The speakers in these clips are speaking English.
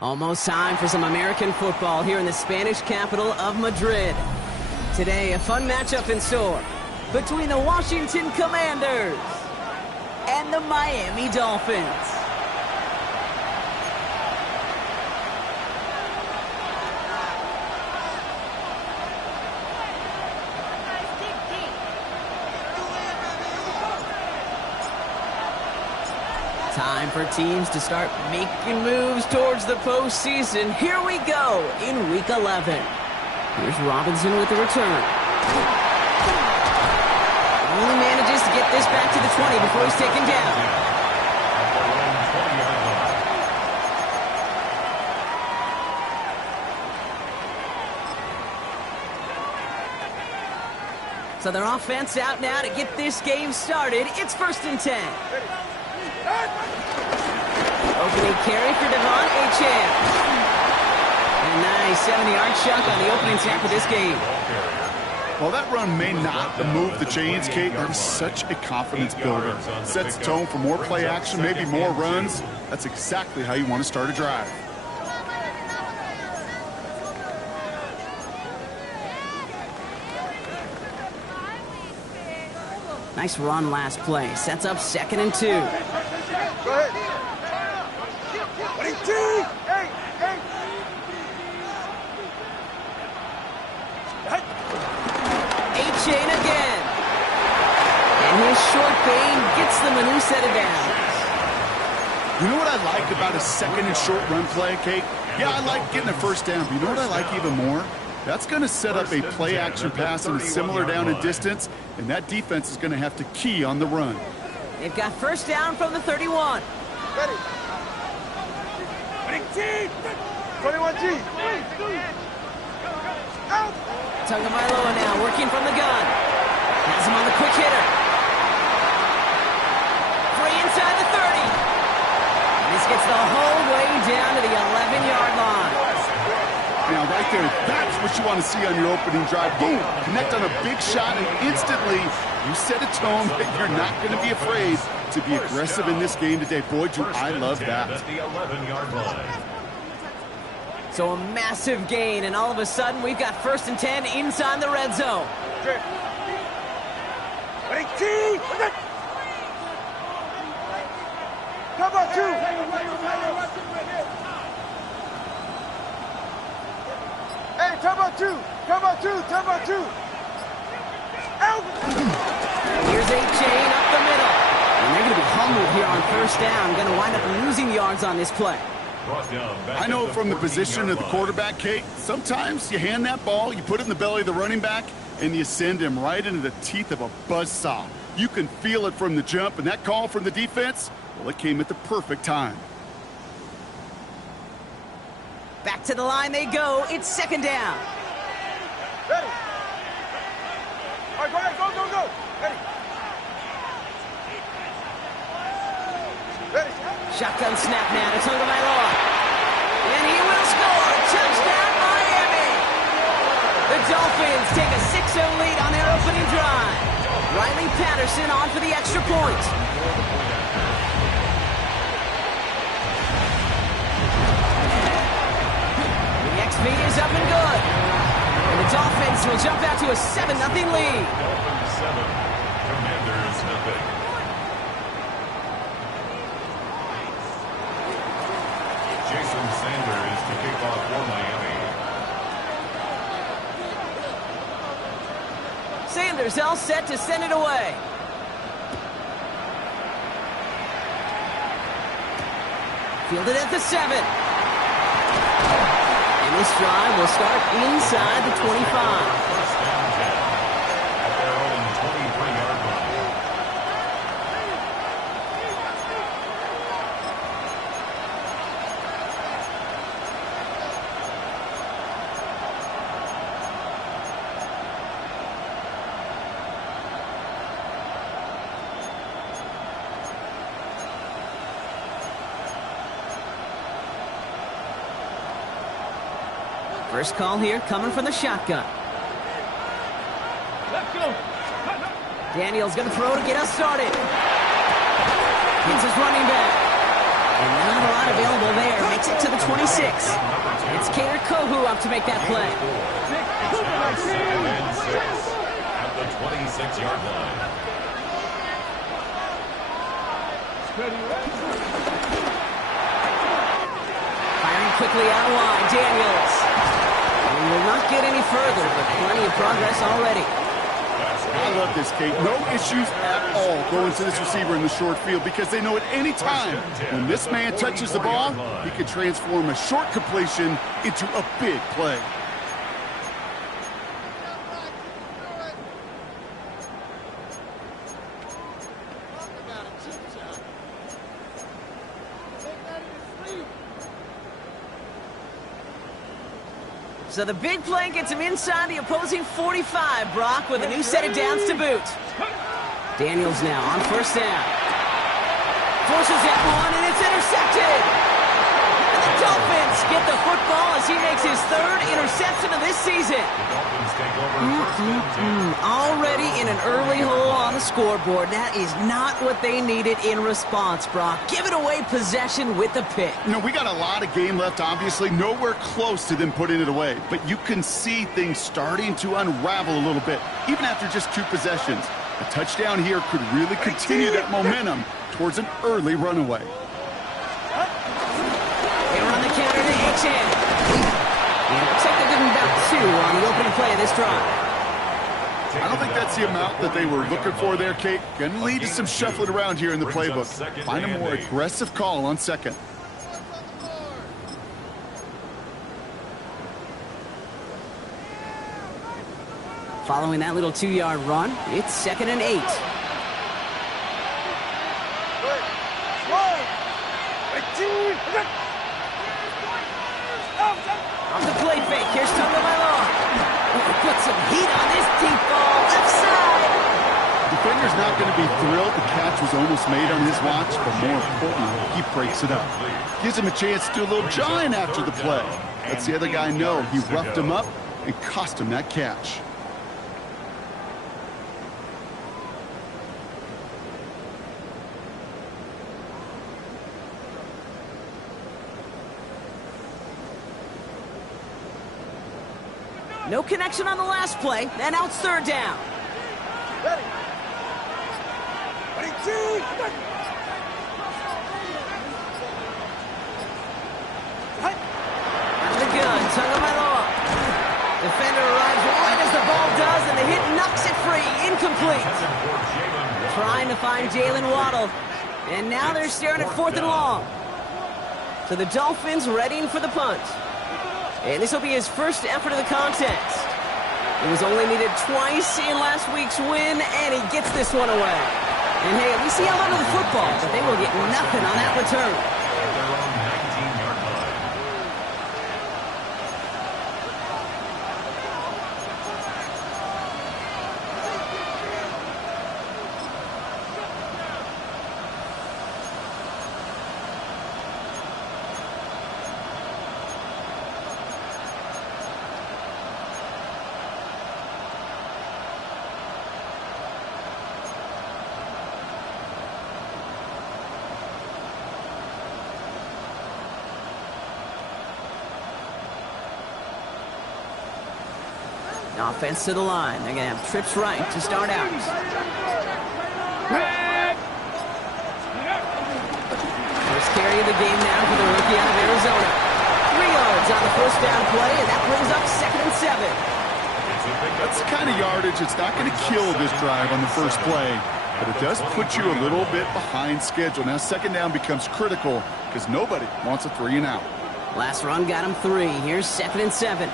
Almost time for some American football here in the Spanish capital of Madrid. Today, a fun matchup in store between the Washington Commanders and the Miami Dolphins. Time for teams to start making moves towards the postseason. Here we go in Week 11. Here's Robinson with the return. Only manages to get this back to the 20 before he's taken down. So their offense out now to get this game started. It's 1st and 10. Opening carry for Devon Achane. And nice 70-yard chunk on the opening snap of this game. Well, that run may not move the chains, Kate. That is such a confidence builder. Sets the tone for more play action, maybe more runs. That's exactly how you want to start a drive. Nice run last play. Sets up 2nd and 2. Go ahead. Achane again. And his short gain gets them a new set of downs. You know what I like about a 2nd and short run play, Kate? Yeah, I like getting a 1st down, but you know what I like even more? That's going to set up a play-action pass in a similar down and distance, and that defense is going to have to key on the run. They've got 1st down from the 31. Ready. 21G. Out. Tagovailoa now working from the gun. Has him on the quick hitter. Free inside the 30. And this gets the whole way down to the 11-yard line. Now, right there, that's what you want to see on your opening drive. Boom! Connect on a big shot, and instantly you set a tone that you're not going to be afraid to be aggressive in this game today. Boy, do I love that. At the 11-yard line. So a massive gain, and all of a sudden we've got 1st and 10 inside the red zone. How about you? Hey, how about you? How about you? How about you? Out! Here's Achane up the middle. And they're going to be humbled here on 1st down. Going to wind up losing yards on this play. I know from the position of the quarterback, Kate, sometimes you hand that ball, you put it in the belly of the running back, and you send him right into the teeth of a buzzsaw. You can feel it from the jump, and that call from the defense, well, it came at the perfect time. Back to the line they go. It's 2nd down. Ready. All right, go ahead. Go, go, go. Ready. Ready. Shotgun snap now to Tagovailoa. And he will score. Touchdown, Miami. The Dolphins take a 6-0 lead on their opening drive. Riley Patterson on for the extra point. The XP is up and good. And the Dolphins will jump out to a 7-0 lead. Dolphins 7, Commanders 0. to kick off for Miami. Sanders all set to send it away. Fielded at the 7. And this drive will start inside the 25. First down 10 at their own 23-yard line. First call here coming from the shotgun. Daniel's going to throw to get us started. Hits his running back. And not a lot available there. Makes it to the 26. It's Kader Kohu up to make that play. It's now 2nd and 6 at the 26-yard line. Firing quickly out wide. Daniels. We will not get any further, but plenty of progress already. I love this, Kate. No issues at all going to this receiver in the short field because they know at any time when this man touches the ball, he can transform a short completion into a big play. So the big play gets him inside the opposing 45, Brock, with a new set of downs to boot. Daniels now on first down. Forces that one, and it's intercepted. And the Dolphins get the football as he makes his 3rd interception of this season. The Dolphins take over first and 10. Already in an early hole on the scoreboard. That is not what they needed in response, Brock. Giving away possession with the pick. You know, we got a lot of game left, obviously. Nowhere close to them putting it away. But you can see things starting to unravel a little bit, even after just 2 possessions. A touchdown here could really continue that momentum towards an early runaway. They run the counter to H.N. It looks like they're giving about 2 on the opening play of this drive. I don't think that's the amount that they were looking for there, Kate. Going to lead to some shuffling around here in the playbook. Find a more aggressive call on second. Following that little 2-yard run, it's 2nd and 8. Off the play fake, here's Tagovailoa. Put some heat on this deep ball, left side. Defender's not going to be thrilled the catch was almost made on his watch, but more importantly, he breaks it up. Gives him a chance to do a little jawing after the play. Lets the other guy know he roughed him up and cost him that catch. No connection on the last play, and now it's 3rd down. Ready. Ready, 2. Out of the gun, Tagovailoa. Defender arrives right as the ball does, and the hit knocks it free. Incomplete. Trying to find Jalen Waddle. And now they're staring at 4th and long. So the Dolphins readying for the punt. And this will be his first effort of the contest. He was only needed twice in last week's win, and he gets this one away. And hey, at least he held onto the football, but they will get nothing on that return. At their own 19-yard line. Offense to the line. They're going to have trips right to start out. First carry of the game now for the rookie out of Arizona. 3 yards on the first down play, and that brings up 2nd and 7. That's the kind of yardage it's not going to kill this drive on the first play, but it does put you a little bit behind schedule. Now 2nd down becomes critical because nobody wants a 3 and out. Last run got him 3. Here's 2nd and 7.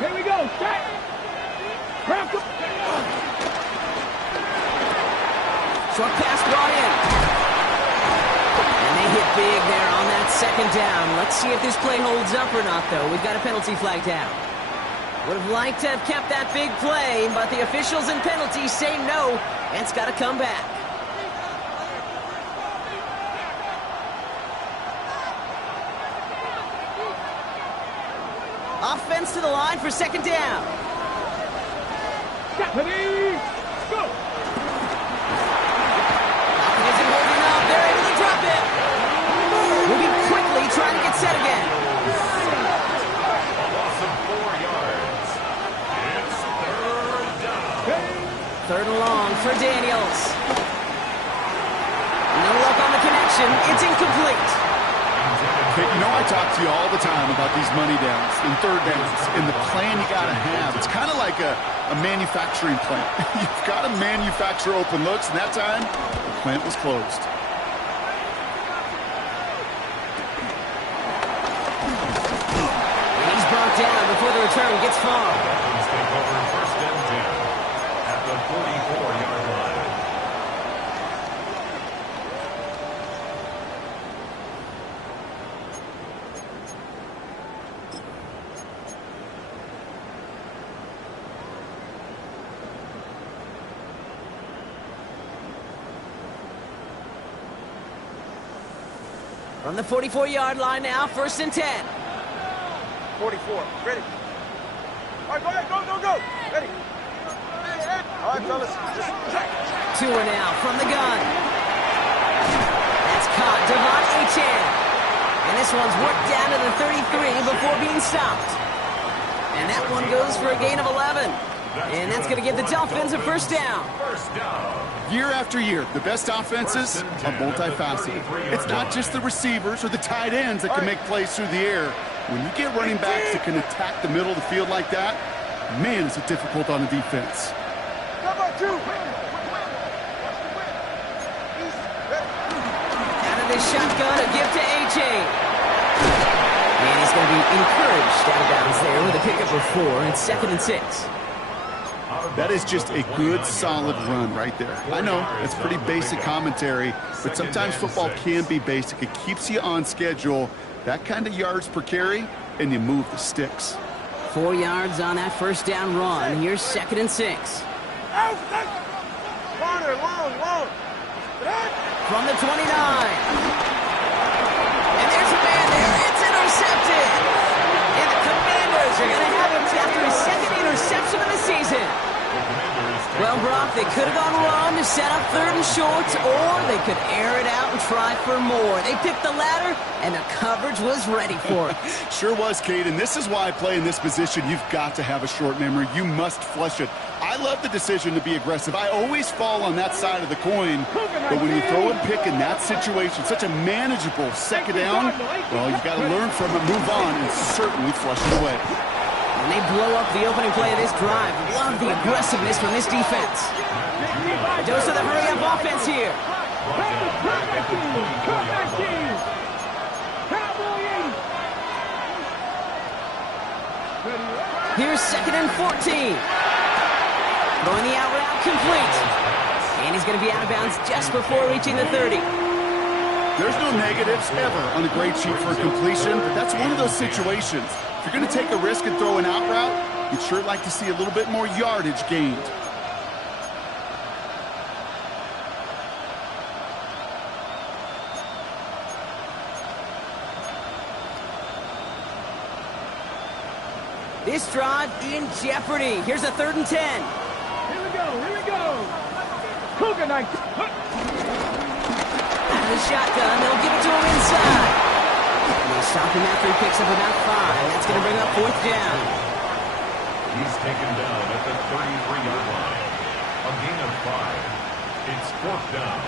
Here we go. Set. Short pass brought in. And they hit big there on that 2nd down. Let's see if this play holds up or not, though. We've got a penalty flag down. Would have liked to have kept that big play, but the officials and penalties say no, and it's got to come back. Offense to the line for 2nd down. Ready, go. Falcon isn't holding up. They're able to drop it. Moving quickly, trying to get set again. A loss of 4 yards. It's 3rd down. 3rd and long for Daniels. No luck on the connection. It's incomplete. Hey, you know I talk to you all the time about these money downs and 3rd downs and the plan you got to have. It's kind of like a manufacturing plant. You've got to manufacture open looks, and that time, the plant was closed. He's brought down before the return gets far. Dolphins take over 1st and 10 at the 44-yard line. From the 44-yard line now, 1st and 10. 44. Ready. All right, go ahead. Go. Ready. All right, fellas. Just check. 2 and out from the gun. That's caught. Devon Achane. And this one's worked down to the 33 before being stopped. And that one goes for a gain of 11. And that's going to give the Dolphins a 1st down. 1st down. Year after year, the best offenses are multifaceted. It's not just the receivers or the tight ends that can make plays through the air. When you get running backs that can attack the middle of the field like that, man, is it difficult on the defense. Number 2. Out of this shotgun, a gift to Achane. And he's going to be encouraged out of bounds there with a pickup of 4. It's 2nd and 6. That is just a good, solid run right there. I know, it's pretty basic commentary, but sometimes football can be basic. It keeps you on schedule. That kind of yards per carry, and you move the sticks. 4 yards on that 1st down run. Here's 2nd and 6. Corner, long. From the 29. And there's a man there. It's intercepted. And the Commanders are going to have him after his 2nd interception of the season. Well, Brock, they could have gone wrong to set up 3rd and shorts, or they could air it out and try for more. They picked the latter, and the coverage was ready for it. Sure was, Kate, and this is why I play in this position. You've got to have a short memory. You must flush it. I love the decision to be aggressive. I always fall on that side of the coin, but when you throw a pick in that situation, such a manageable 2nd down, well, you've got to learn from it, move on, and certainly flush it away. And they blow up the opening play of this drive. Love the aggressiveness from this defense. A dose of the hurry-up offense here. Here's 2nd and 14. Throwing the out route complete. And he's going to be out of bounds just before reaching the 30. There's no negatives ever on a grade sheet for a completion, but that's one of those situations. If you're going to take a risk and throw an out route, you'd sure like to see a little bit more yardage gained. This drive in jeopardy. Here's a 3rd and 10. Here we go. Cougar night. Out of the shotgun, they'll give it to him inside. And they stop him after he picks up about 5. That's going to bring up 4th down. He's taken down at the 33-yard line. A gain of 5. It's 4th down.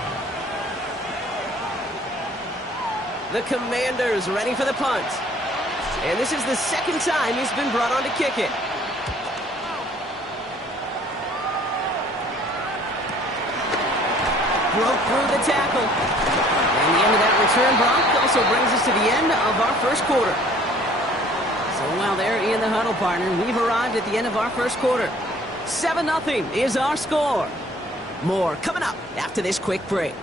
The Commanders ready for the punt. And this is the second time he's been brought on to kick it. Broke through the tackle. And the end of that return, Brock, also brings us to the end of our first quarter. So while they're in the huddle, partner, we've arrived at the end of our first quarter. 7-0 is our score. More coming up after this quick break.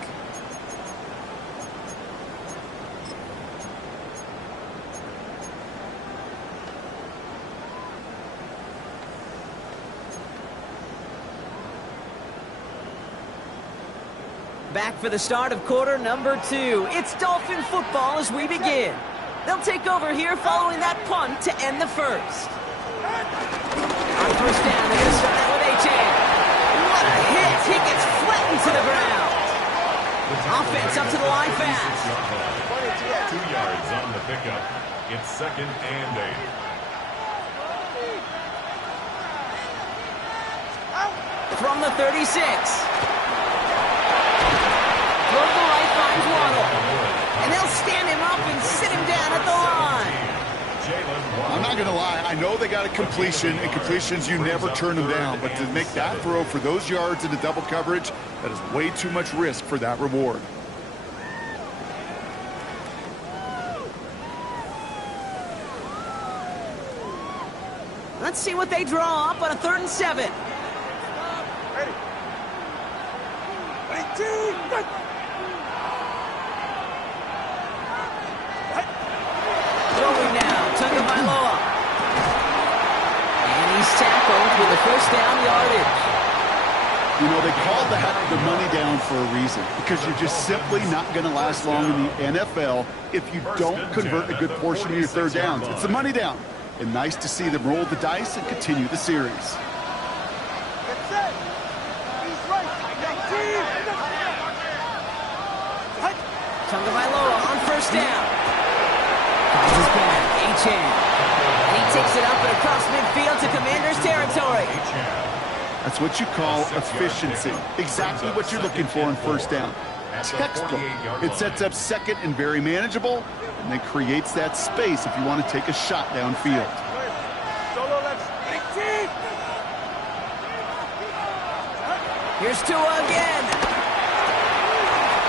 Back for the start of quarter number 2. It's Dolphin football as we begin. They'll take over here following that punt to end the first. On first down, they're going to start out with A-Chain. What a hit! He gets flattened to the ground. Offense up to the line fast. 2 yards on the pickup. It's 2nd and 8. From the 36. Throw to the right, finds Waddle. And they'll stand him up and sit him down at the line. I'm not going to lie. I know they got a completion, and completions, you never turn them down. But to make that throw for those yards into double coverage, that is way too much risk for that reward. Let's see what they draw up on a 3rd and 7. Ready. 2, good. Throwing now, Tagovailoa. And he's tackled with a first down yardage. You know, they call that the money down for a reason, because you're just simply not going to last long in the NFL if you don't convert a good portion of your third downs. It's the money down. And nice to see them roll the dice and continue the series. That's it. He's right. Tagovailoa on first down. Finds his back, A-Chan. And he takes it up and across midfield to Commander's territory. That's what you call efficiency. Exactly what you're looking for on first down. Textbook. It sets up 2nd and very manageable, and then creates that space if you want to take a shot downfield. Solo left. 18. Here's Tua again.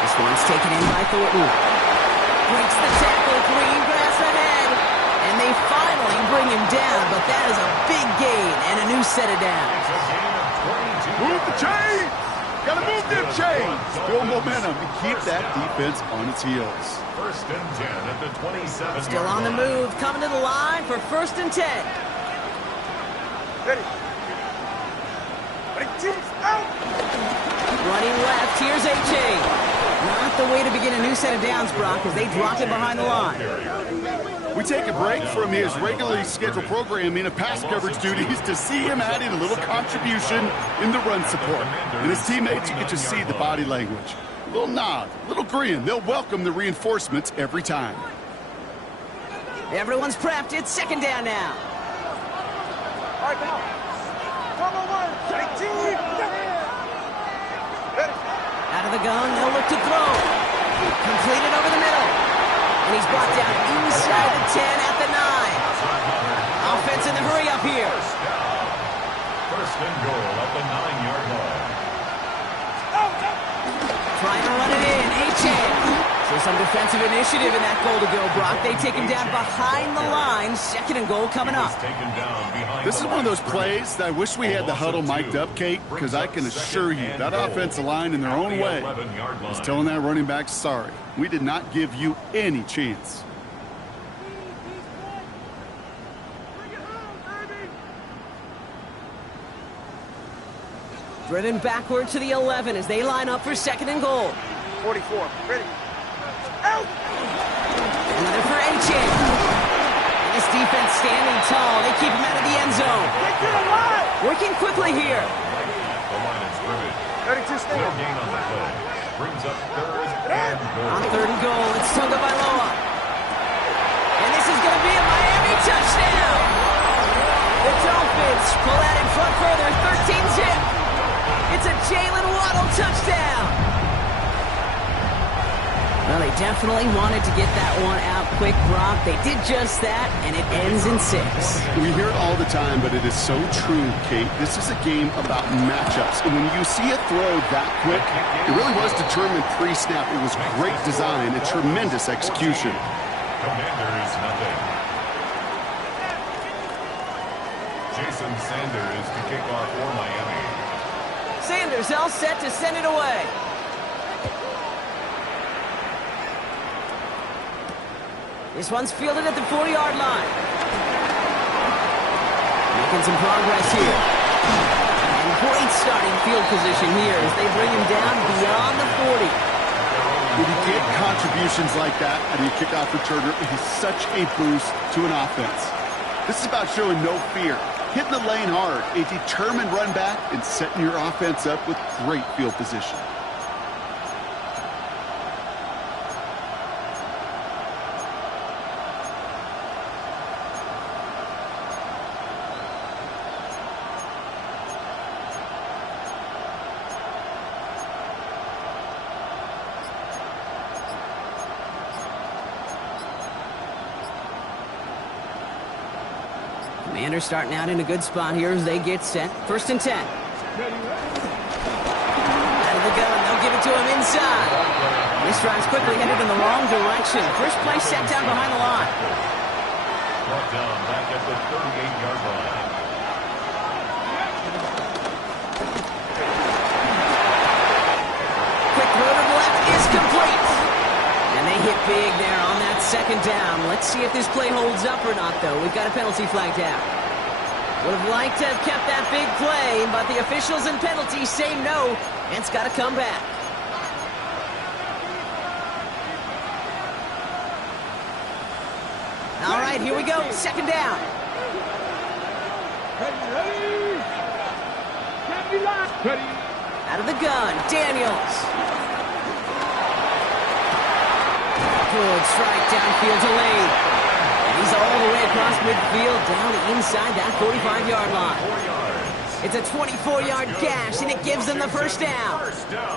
This one's taken in by Thornton. Breaks the tackle, green grass ahead. And they finally bring him down, but that is a big gain and a new set of downs. Move the chain! Gotta move them chains! Build momentum and keep that defense on its heels. 1st and 10 at the 27. Still on the move, coming to the line for 1st and 10. Ready. 2, out. Running left, here's A-Chain. Not the way to begin a new set of downs, Brock, as they drop him behind the line. We take a break from his regularly scheduled programming of pass coverage duties to see him adding a little contribution in the run support. And his teammates, you get to see the body language. A little nod, a little grin. They'll welcome the reinforcements every time. Everyone's prepped. It's 2nd down now. All right, now. Come on, 18. Ready. Out of the gun, they'll look to throw. Completed over the middle. And he's brought down inside the 10 at the 9. Offense in the hurry up here. 1st and goal at the 9-yard line. Trying to run it in. A-Chan. So some defensive initiative in that goal to go, Brock. They take him down behind the line. 2nd and goal coming up. This is one of those plays that I wish we had the huddle mic'd up, Kate, because I can assure you that offensive line in their own way is telling that running back, sorry, we did not give you any chance. Driven backward to the 11 as they line up for 2nd and goal. 44. Ready. Out. Another for A-Chan. This defense standing tall. They keep him out of the end zone. Get to the line. Working quickly here. The line is scrimmage. 32 stay. No gain on the play. Brings up 3rd and goal. On 3rd and goal, it's Tagovailoa. And this is going to be a Miami touchdown. The Dolphins pull out in front further, 13-zip. It's a Jalen Waddle touchdown. Well, they definitely wanted to get that one out quick, Brock. They did just that, and it ends in 6. We hear it all the time, but it is so true, Kate. This is a game about matchups. And when you see a throw that quick, it really was determined pre-snap. It was great design and tremendous execution. Commanders, nothing. Jason Sanders to kick off for Miami. Sanders all set to send it away. This one's fielded at the 40-yard line. Making some progress here. And great starting field position here as they bring him down beyond the 40. When you get contributions like that out of your kickoff returner, it is such a boost to an offense. This is about showing no fear, hitting the lane hard, a determined run back, and setting your offense up with great field position. Commanders starting out in a good spot here as they get set. 1st and 10. Out of the gun, they'll give it to him inside. This drive's quickly headed in the wrong direction. First play set down behind the line. Brought down back at the 38-yard line. Quick throw to the left is complete. And they hit big there on that 2nd down. Let's see if this play holds up or not, though. We've got a penalty flagged out. Would have liked to have kept that big play, but the officials and penalties say no, and it's got to come back. All right, here we go. 2nd down. Out of the gun, Daniels. Good strike downfield to Lane. And he's all the way across midfield down inside that 45-yard line. It's a 24-yard gash, and it gives them the 1st down.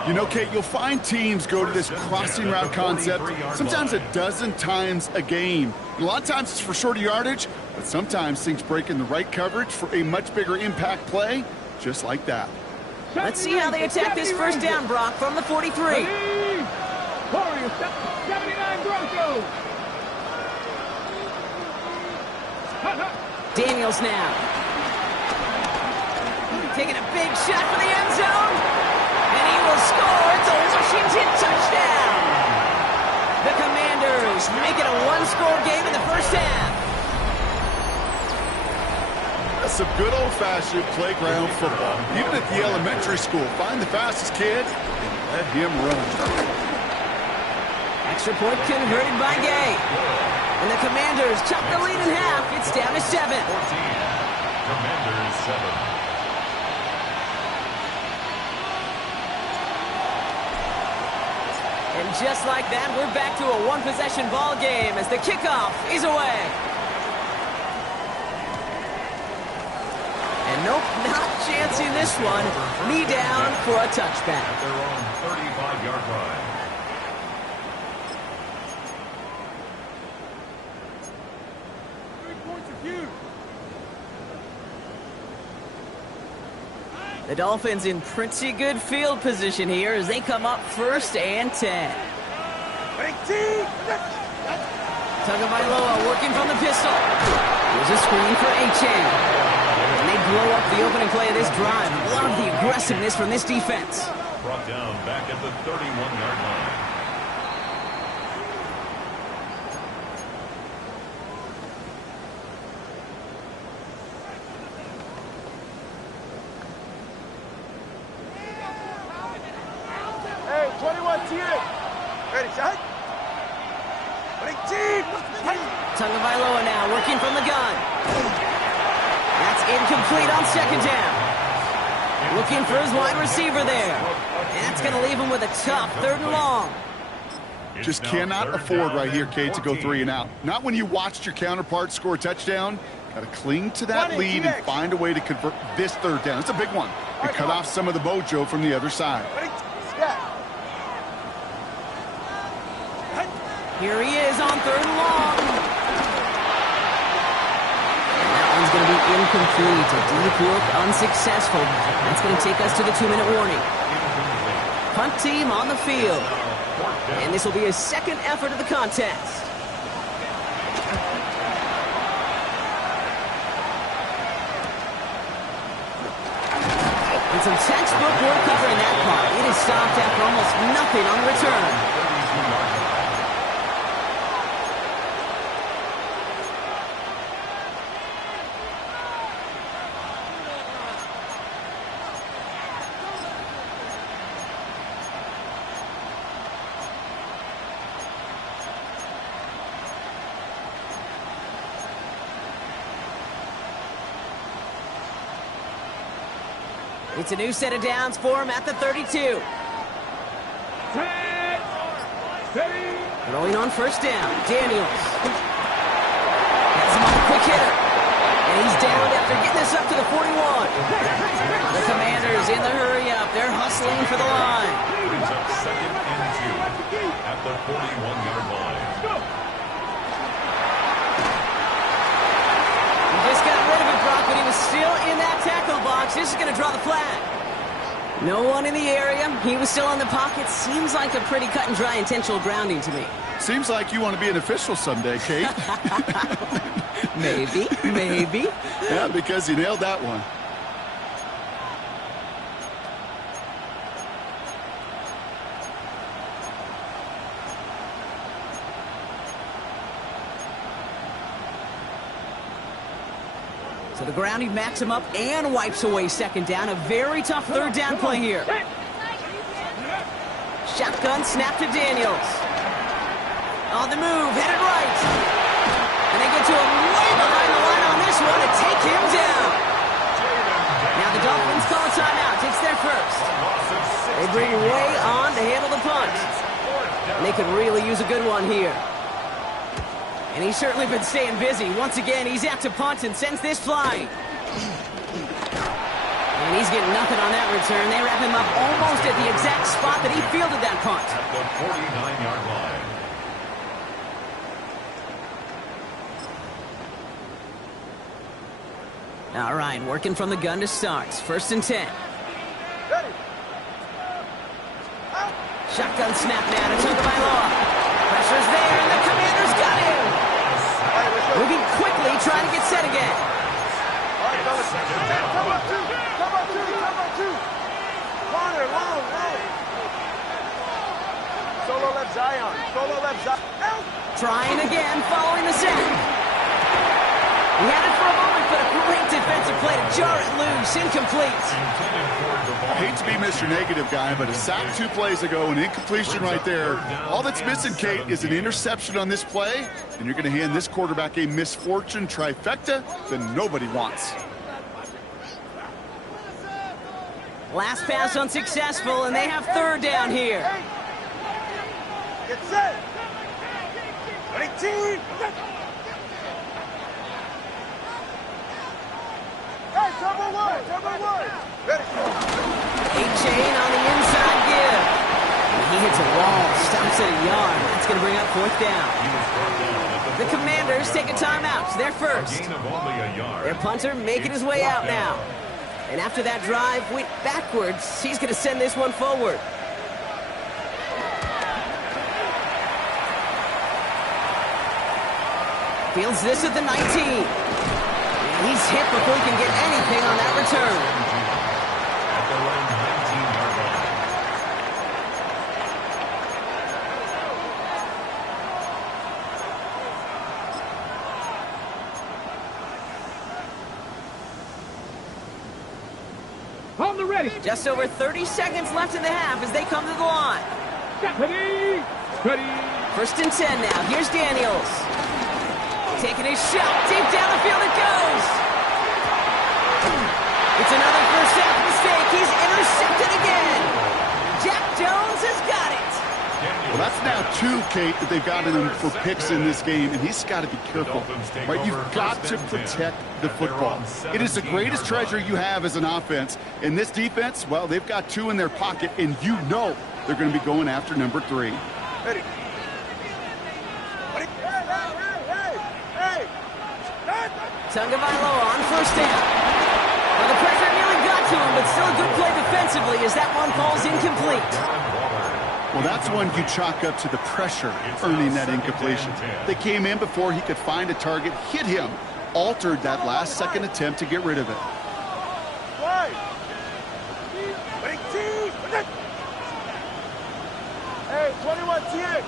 You know, Kate, you'll find teams go to this crossing route concept sometimes a dozen times a game. A lot of times it's for shorter yardage, but sometimes things break in the right coverage for a much bigger impact play, just like that. Let's see how they attack this 1st down, Brock, from the 43. 79 Broncos. Daniels now. Taking a big shot for the end zone. And he will score. It's a Washington touchdown. The Commanders make it a one-score game in the 1st half. That's some good old-fashioned playground football. Even at the elementary school, find the fastest kid and let him run. Extra point converted by Gay. And the Commanders chop the lead in half. It's down to 7. Commanders 7. And just like that, we're back to a one-possession ball game as the kickoff is away. And nope, not chancing this one. Knee down for a touchback. At their own 35-yard line. The Dolphins in pretty good field position here as they come up 1st and 10. Tagovailoa working from the pistol. Here's a screen for Achane. And they blow up the opening play of this drive. Love the aggressiveness from this defense. Brought down back at the 31-yard line. Hey, 21 T8. Ready, shot. 18. Tagovailoa now working from the gun. That's incomplete on 2nd down. Looking for his wide receiver there. And that's going to leave him with a tough 3rd and long. Just cannot afford right here, Kate, to go 3 and out. Not when you watched your counterpart score a touchdown. Got to cling to that lead and find a way to convert this 3rd down. It's a big one. And cut off some of the mojo from the other side. Here he is on 3rd and long. And that one's going to be incomplete. A deep look, unsuccessful. That's going to take us to the 2-minute warning. Punt team on the field. And this will be his 2nd effort of the contest. And some textbook work covering that part. It is stopped after almost nothing on the return. It's a new set of downs for him at the 32. Throwing on 1st down. Daniels. Has him on a quick hitter. And he's down after getting this up to the 41. The Commanders in the hurry up. They're hustling for the line. Brings up 2nd and 2 at the 41-yard line. Just got rid of it, Brock, but he was still in that tackle box. This is going to draw the flag. No one in the area. He was still in the pocket. Seems like a pretty cut and dry intentional grounding to me. Seems like you want to be an official someday, Kate. Maybe. Yeah, because you nailed that one. So the grounding backs him up and wipes away 2nd down. A very tough 3rd down play here. Shotgun snap to Daniels. On the move, headed right. And they get to him way behind the line on this one to take him down. Now the Dolphins call a timeout. It's their 1st. They bring way on to handle the punt. And they could really use a good one here. And he's certainly been staying busy. Once again, he's out to punt and sends this flying. And he's getting nothing on that return. They wrap him up almost at the exact spot that he fielded that punt. At the 49-yard line. All right, working from the gun to start. 1st and 10. Shotgun snap now to Tagovailoa. Pressure's there, and the Commanders got him. Moving quickly, trying to get set again. All right, fellas. Come on, two. Corner, long. Solo left Zion. Trying again, following the sack. He had it for a moment, but a great defensive play to jar it loose. Incomplete. I hate to be Mr. Negative guy, but a sack 2 plays ago, an incompletion right there. All that's missing, Kate, is an interception on this play, and you're going to hand this quarterback a misfortune trifecta that nobody wants. Last pass unsuccessful, and they have 3rd down here. Get set. 18. Hey, double one. Ready. A-Chain on the inside give. And he hits a wall, stops at a yard. That's going to bring up 4th down. The Commanders take a timeout. They're 1st. Gain of only a yard. Their punter making his way out now. And after that drive went backwards, he's going to send this one forward. Fields this at the 19. He's hit before he can get anything on that return. At the line, 19-yard line. On the ready. Just over 30 seconds left in the half as they come to the line. Ready. 1st and 10 now. Here's Daniels. Taking his shot. Deep down the field it goes. It's another 1st half mistake. He's intercepted again. Jack Jones has got it. Well, that's now 2, Kate, that they've gotten him for picks in this game, and he's got to be careful. Right? You've got to protect the football. It is the greatest treasure you have as an offense. And this defense, well, they've got 2 in their pocket, and you know they're going to be going after number 3. Ready. Tagovailoa on first down. Well, the pressure nearly got to him, but still a good play defensively as that one falls incomplete. Well, that's one you chalk up to the pressure earning that incompletion. They came in before he could find a target, hit him, altered that last-second attempt to get rid of it. Hey, 21, TA.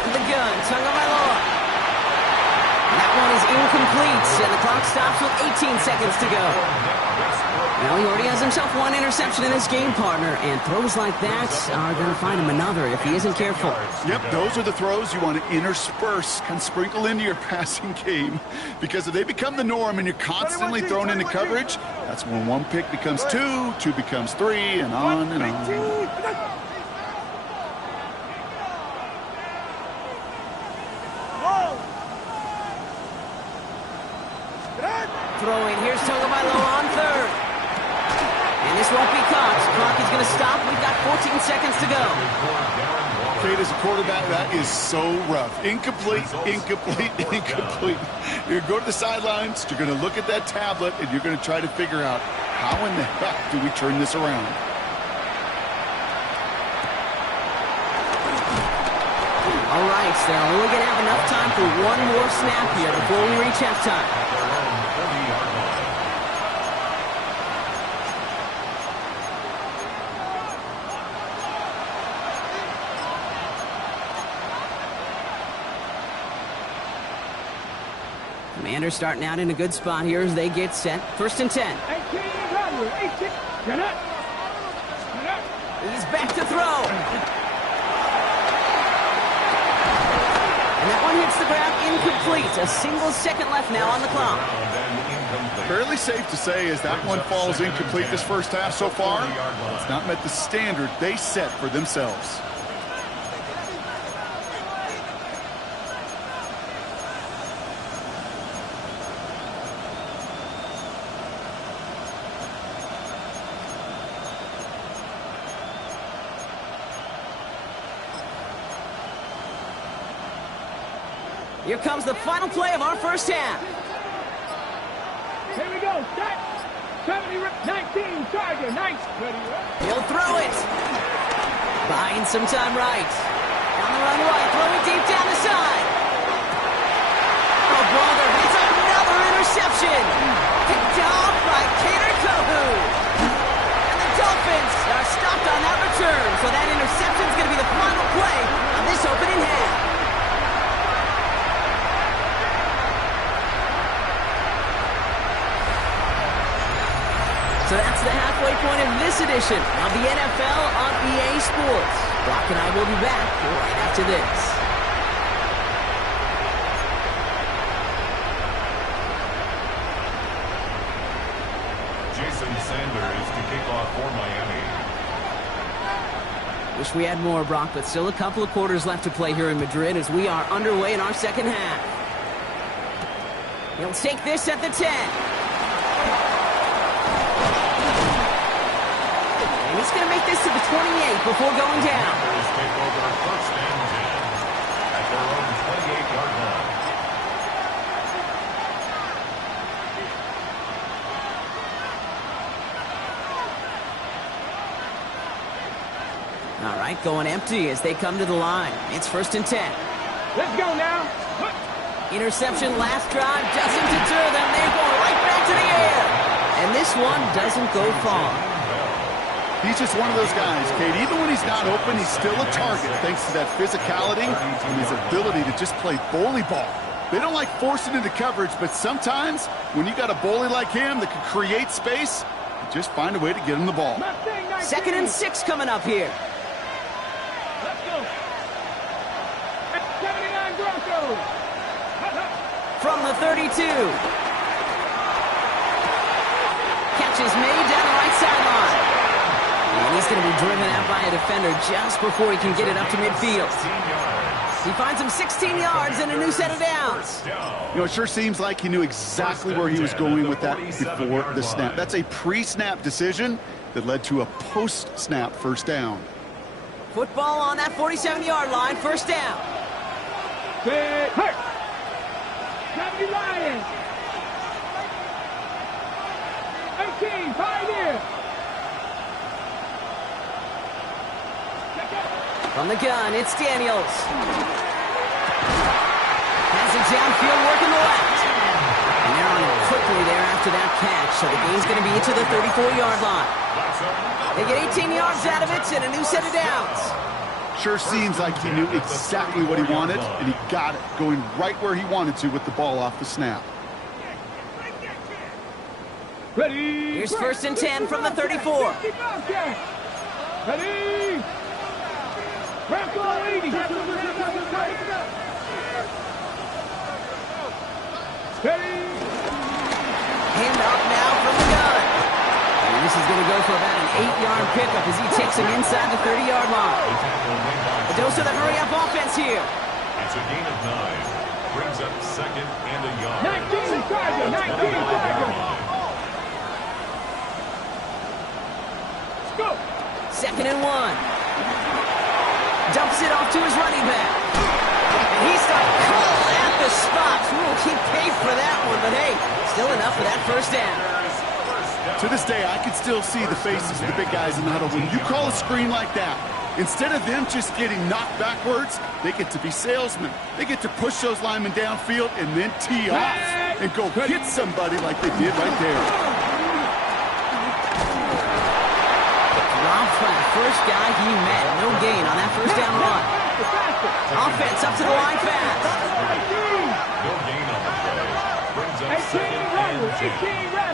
The gun, Tagovailoa. That one is incomplete, and the clock stops with 18 seconds to go. Well, he already has himself one interception in his game, partner, and throws like that are going to find him another if he isn't careful. Yep, those are the throws you want to intersperse and sprinkle into your passing game, because if they become the norm and you're constantly thrown into coverage, that's when one pick becomes two, two becomes three, and on and on. Throwing, here's Tagovailoa on third. And this won't be caught. Clock is going to stop. We've got 14 seconds to go. Kate, as a quarterback, that is so rough. Incomplete, incomplete, incomplete. You're going to go to the sidelines, you're going to look at that tablet, and you're going to try to figure out how in the heck do we turn this around. All right, they're only going to have enough time for one more snap here before we reach halftime. Commanders starting out in a good spot here as they get set. First and 10. 18, get up. He's back to throw. And that one hits the ground incomplete. A single second left now on the clock. Fairly safe to say as that one falls incomplete this first half so far, it's not met the standard they set for themselves. Here comes the final play of our first half. Here we go. Start. 19, Charger. Nice. He'll throw it. Buying some time right. On the run right. Throwing deep down the side. Oh, brother. It's another interception. Picked off by Cater Kohu. And the Dolphins are stopped on that return. So that interception is going to be the final play of this opening half. So that's the halfway point of this edition of the NFL on EA Sports. Brock and I will be back right after this. Jason Sanders to kick off for Miami. Wish we had more, Brock, but still a couple of quarters left to play here in Madrid as we are underway in our second half. He'll take this at the 10. He's going to make this to the 28 before going down. Take over first and 10 at their own 28-yard line. All right, going empty as they come to the line. It's first and 10. Let's go now. Interception last drive doesn't deter them. They're going right back to the air. And this one doesn't go far. He's just one of those guys, Kate. Even when he's not open, he's still a target thanks to that physicality and his ability to just play bully ball. They don't like forcing into coverage, but sometimes when you got a bully like him that can create space, you just find a way to get him the ball. Second and 6 coming up here. Let's go. 79 Broncos. From the 32. Catch is made down the right sideline. And he's going to be driven out by a defender just before he can get it up to midfield. He finds him 16 yards and a new set of downs. You know, it sure seems like he knew exactly where he was going with that before the snap. That's a pre-snap decision that led to a post-snap first down. Football on that 47-yard line, first down. 70 Lions. 18 Pioneer. From the gun, it's Daniels. Has it downfield, working the left. And they're on it quickly there after that catch, so the game's going to be to the 34-yard line. They get 18 yards out of it and a new set of downs. Sure seems like he knew exactly what he wanted, and he got it, going right where he wanted to with the ball off the snap. Ready. Here's 1st and 10 from the 34. Ready. Rambo 80. Ready. Hand off now from the gun. And this is going to go for about an 8-yard pickup as he takes him inside the 30-yard line. A dose of the hurry-up offense here. It's a gain of 9. Brings up 2nd and a yard. 19 Tiger. 19 Tiger. Go. 2nd and 1. Dumps it off to his running back. And he's got a call at the spot. We'll keep pace for that one, but hey, still enough for that 1st down. To this day, I can still see the faces of the big guys in the huddle. When you call a screen like that, instead of them just getting knocked backwards, they get to be salesmen. They get to push those linemen downfield and then tee off and go hit somebody like they did right there. Rob Flat, first guy he met. No gain on that 1st down run. Offense up to the line fast. No gain on the play. Brings up 2nd and 2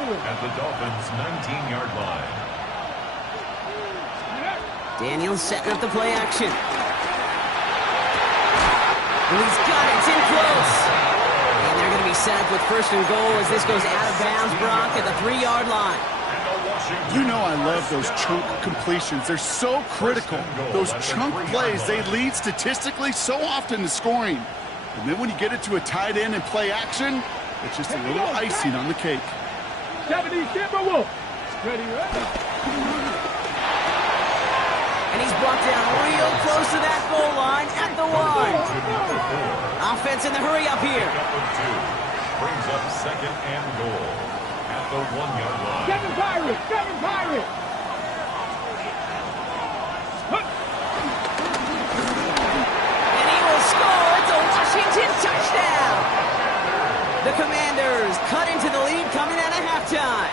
at the Dolphins' 19-yard line. Daniels setting up the play action. And he's got it. It's in close. And they're going to be set up with 1st and goal as this goes out of bounds, Brock, at the 3-yard line. You know I love those chunk completions. They're so critical. Those chunk plays, they lead statistically so often to scoring. And then when you get it to a tight end and play action, it's just a little icing on the cake. 70 Timberwolves. Ready, And he's brought down real close to that goal line at the 1. Offense in the hurry up here. Brings up 2nd and goal at the 1-yard line. 7 Pirates. 7 Pirates. And he will score. It's a Washington touchdown. The Commanders cut into the lead coming out of halftime.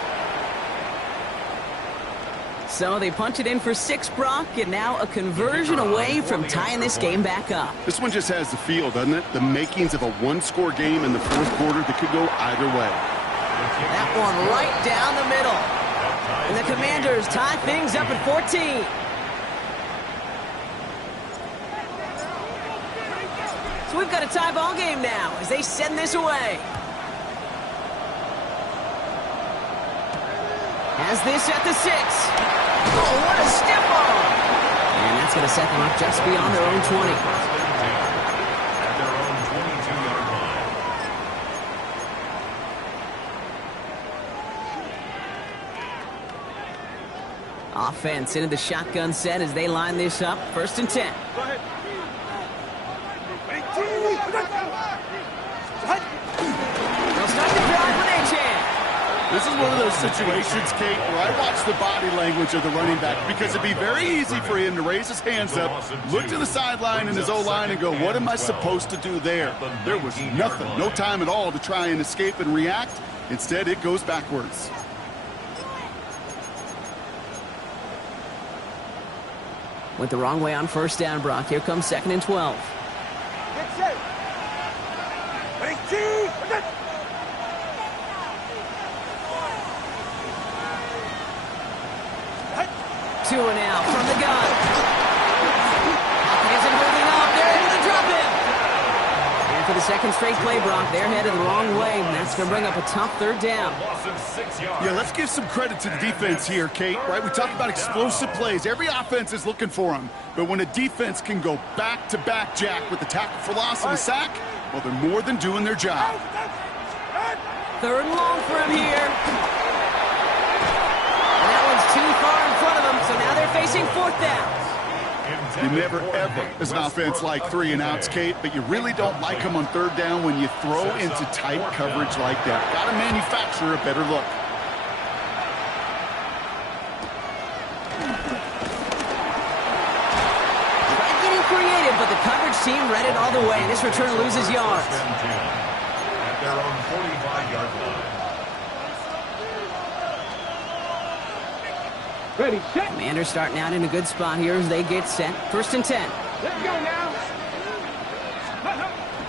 So they punch it in for 6, Brock, and now a conversion away from tying this game back up. This one just has the feel, doesn't it? The makings of a one-score game in the 4th quarter that could go either way. That one right down the middle. And the Commanders tie things up at 14. So we've got a tie ball game now as they send this away. Has this at the 6. Oh, what a step on! And that's going to set them up just beyond their own 20. At their own 22-yard line. Offense into the shotgun set as they line this up. 1st and 10. Go ahead. They'll start the drive with Achan. This is one of those situations, Kate, where I watch the body language of the running back because it'd be very easy for him to raise his hands up, look to the sideline in his O-line and go, what am I supposed to do there? There was nothing, no time at all to try and escape and react. Instead, it goes backwards. Went the wrong way on 1st down, Brock. Here comes 2nd and 12. Get set. 18. 2 and out from the gun. He isn't moving up. They're able to drop him. And for the 2nd straight play, Brock, they're headed the wrong way. And that's going to bring up a tough 3rd down. Yeah, let's give some credit to the defense here, Kate, right? We talk about explosive plays. Every offense is looking for them. But when a defense can go back-to-back, Jack, with the tackle for loss and a sack, well, they're more than doing their job. 3rd and long for him here. And that one's too far in front of them, so now they're facing 4th down. You never, ever, as an offense, like 3 and outs, Kate, but you really don't like them on third down when you throw into tight coverage like that. Got to manufacture a better look. Tried getting creative, but the coverage team read it all the way. This return loses yards. At their own 45-yard line. Ready, set. Commanders starting out in a good spot here as they get set. 1st and 10. Let's go now.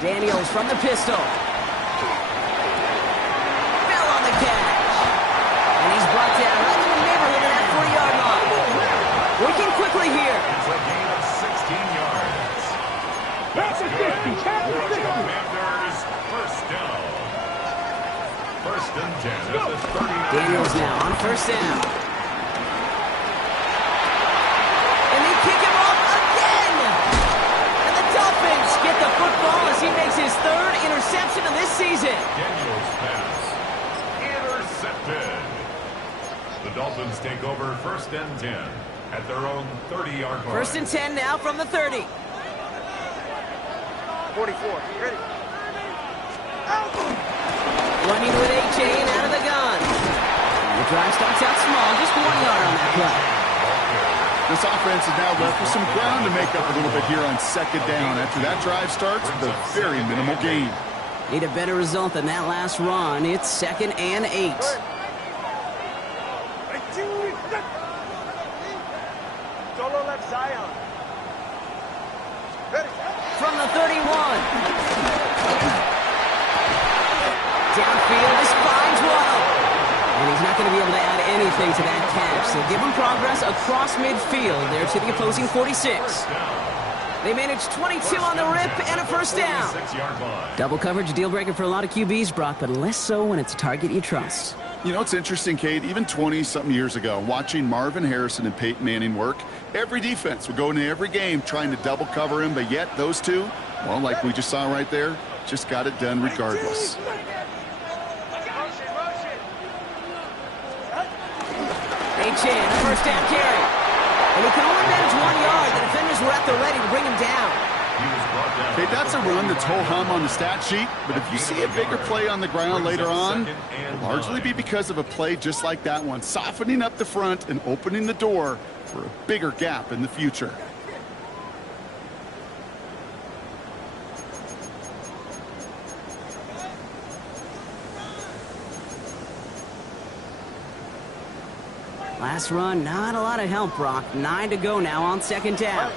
Daniels from the pistol. Fell on the catch. And he's brought down right in the neighborhood of that 40-yard line. Working quickly here. It's a gain of 16 yards. That's a 50. That's a 50. Commanders, first down. 1st and 10 at the 39. Daniels now on 1st down. And they kick him off again. And the Dolphins get the football as he makes his 3rd interception of this season. Daniels pass. Intercepted. The Dolphins take over 1st and 10 at their own 30-yard line. 1st and 10 now from the 30. 44. Ready. Running with A.J. and out of the gun. The drive starts out small, just 1 yard on that play. This offense is now left with some ground to make up a little bit here on 2nd down. After that drive starts with a very minimal gain. Need a better result than that last run. It's 2nd and 8. Solo left Zion. Ready. From the 31. Downfield, this finds Waddle. And he's not going to be able to add anything to that catch. So give him progress across midfield there to the opposing 46. They managed 22 on the rip and a 1st down. Double coverage, deal breaker for a lot of QBs, Brock, but less so when it's a target you trust. You know, it's interesting, Kate, even 20-something years ago, watching Marvin Harrison and Peyton Manning work, every defense would go into every game trying to double cover him, but yet those two, well, like we just saw right there, just got it done regardless. A.J. and a 1st down carry. And he can only manage 1 yard. The defenders were at the ready to bring him down. Okay, that's a run that's ho-hum on the stat sheet, but if you see a bigger play on the ground later on, it'll largely be because of a play just like that one, softening up the front and opening the door for a bigger gap in the future. Last run, not a lot of help, Brock. 9 to go now on 2nd down.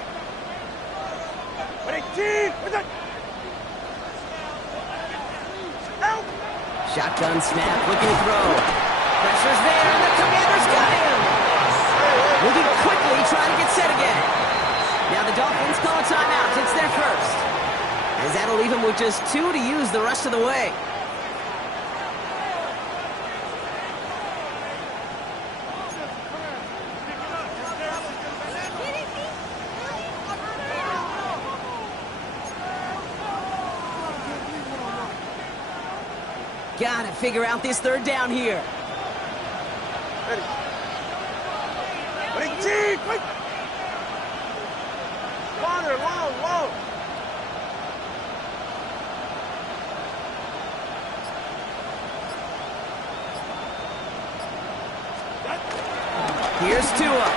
Shotgun snap, looking to throw. Pressure's there, and the Commanders got him. Moving quickly, trying to get set again. Now the Dolphins call a timeout. It's their 1st. As that'll leave him with just 2 to use the rest of the way. Got to figure out this 3rd down here. Ready. Ready, quick. Longer, long. Here's Tua.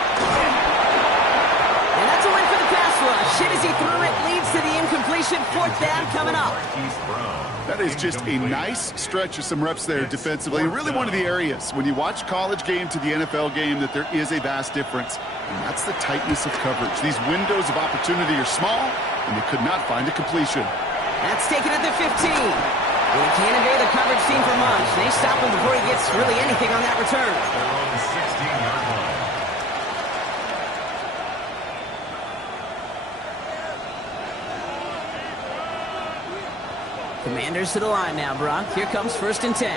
And that's a win for the pass rush. Hit as he threw it, leads to the incompletion. 4th down coming up. That is just a nice stretch of some reps there defensively. Really one of the areas when you watch college game to the NFL game that there is a vast difference. And that's the tightness of coverage. These windows of opportunity are small, and they could not find a completion. That's taken at the 15. Well, he can't evade the coverage team for much. They stop him before he gets really anything on that return. They're on the 16-yard line. Commanders to the line now, Brock. Here comes 1st and 10.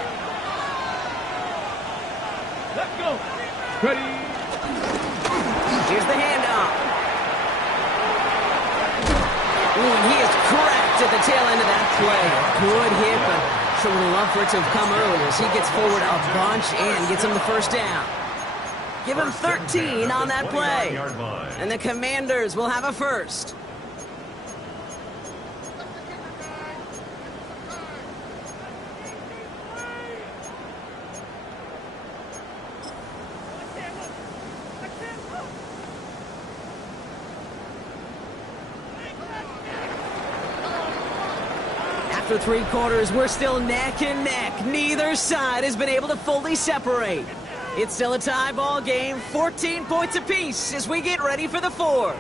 Let's go. Ready. Here's the handoff. Ooh, and he is cracked at the tail end of that play. Good hit, but sure would love for it to have come earlier as he gets forward a bunch and gets him the 1st down. Give him 13 on that play. 29-yard line. And the Commanders will have a first. After 3 quarters, we're still neck and neck. Neither side has been able to fully separate. It's still a tie ball game, 14 points apiece as we get ready for the 4th.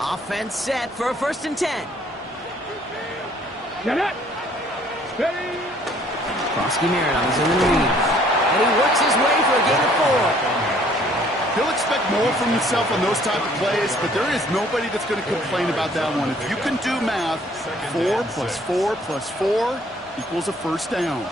Offense set for a 1st and 10. Get it. Steady. Bosky Mariners in the lead. And he works his way for a gain of 4. He'll expect more from himself on those type of plays, but there is nobody that's going to complain about that one. If you can do math, 4 plus 4 plus 4 equals a 1st down.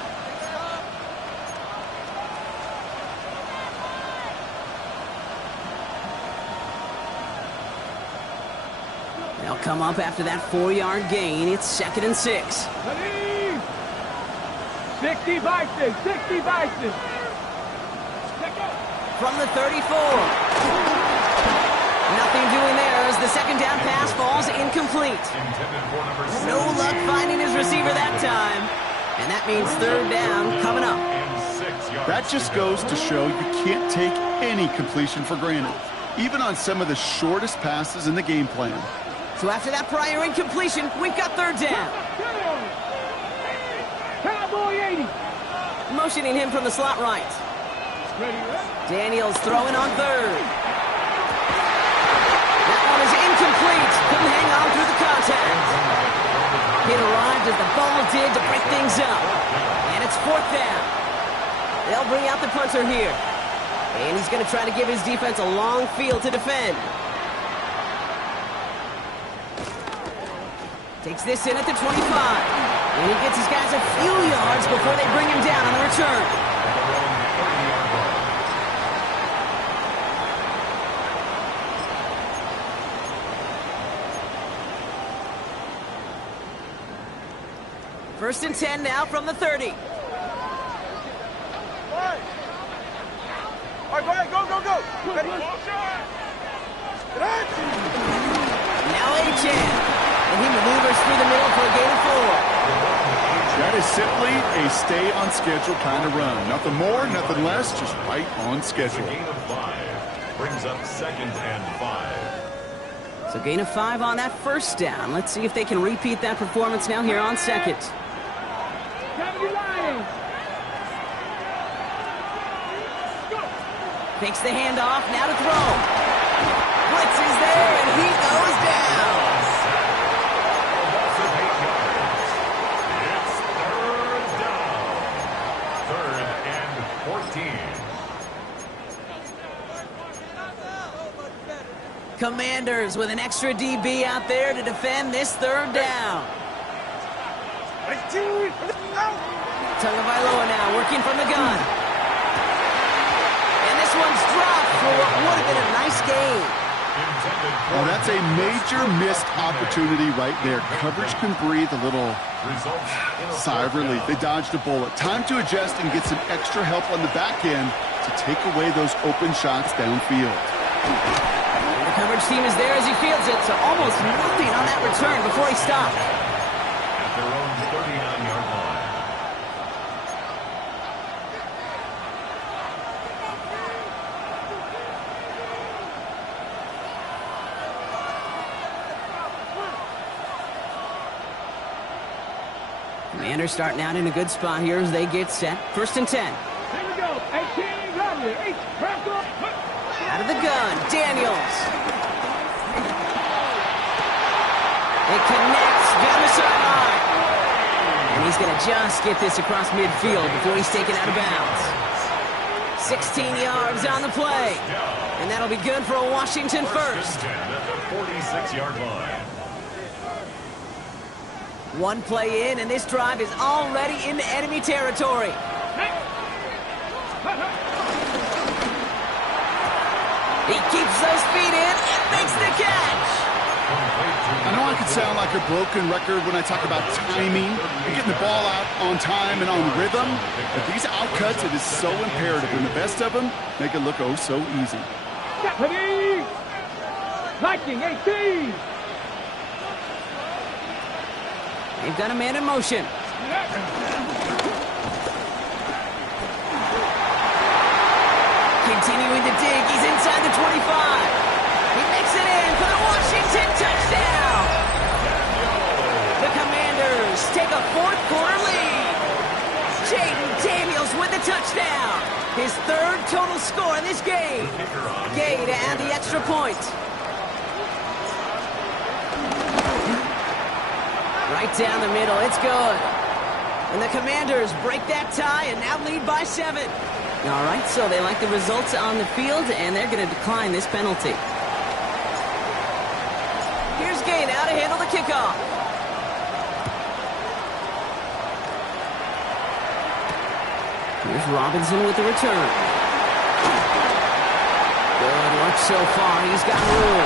They'll come up after that 4-yard gain. It's 2nd and 6. Ready. 60 Bison. 60 Bison. From the 34. Nothing doing there as the 2nd down pass falls incomplete. Intended for number 7. No luck finding his receiver that time. And that means 3rd down coming up. And 6 yards. That just goes to show you can't take any completion for granted, even on some of the shortest passes in the game plan. So after that prior incompletion, we've got 3rd down. Cowboy 80. Motioning him from the slot right. Ready. Daniels throwing on 3rd. That one is incomplete. Couldn't hang on through the contact. It arrived as the ball did to break things up. And it's 4th down. They'll bring out the punter here. And he's going to try to give his defense a long field to defend. Takes this in at the 25. And he gets his guys a few yards before they bring him down on the return. First and 10 now from the 30. All right, go ahead, go. Ready. Now A-Chan. And he maneuvers through the middle for a gain of 4. That is simply a stay-on-schedule kind of run. Nothing more, nothing less, just right on schedule. A gain of 5 brings up 2nd and 5. So gain of 5 on that 1st down. Let's see if they can repeat that performance now here on 2nd. 70 Lions. Fakes the handoff, now to throw. Blitz is there, and he goes down. It's 3rd down. 3rd and 14. Commanders with an extra DB out there to defend this 3rd down. Tagovailoa now working from the gun. And this one's dropped for what would have been a nice game. Well, that's a major missed opportunity right there. Coverage can breathe a little sigh of relief. They dodged a bullet. Time to adjust and get some extra help on the back end to take away those open shots downfield. The coverage team is there as he fields it, so almost nothing on that return before he stopped. At their own 39-yard line. Commanders starting out in a good spot here as they get set. 1st and 10. Here we go. 18 Rodney. 8 Franco. Out of the gun, Daniels. It connects down the sideline. And he's going to just get this across midfield before he's taken out of bounds. 16 yards on the play. And that'll be good for a Washington first. At the 46-yard line. One play in, and this drive is already into enemy territory. He keeps those feet in and makes the catch. I know I could sound like a broken record when I talk about timing and getting the ball out on time and on rhythm, but these outcuts, it is so imperative, and the best of them make it look oh so easy. Deputy! Viking 18! They've got a man in motion. Continuing to dig, he's inside the 25. He makes it in for the Washington touchdown. The Commanders take a fourth quarter lead. Jaden Daniels with the touchdown. His third total score in this game. Gay to add the extra point. Right down the middle, it's good. And the Commanders break that tie and now lead by 7. All right, so they like the results on the field, and they're going to decline this penalty. Here's Gay now to handle the kickoff. Here's Robinson with the return. Good work so far. He's got room.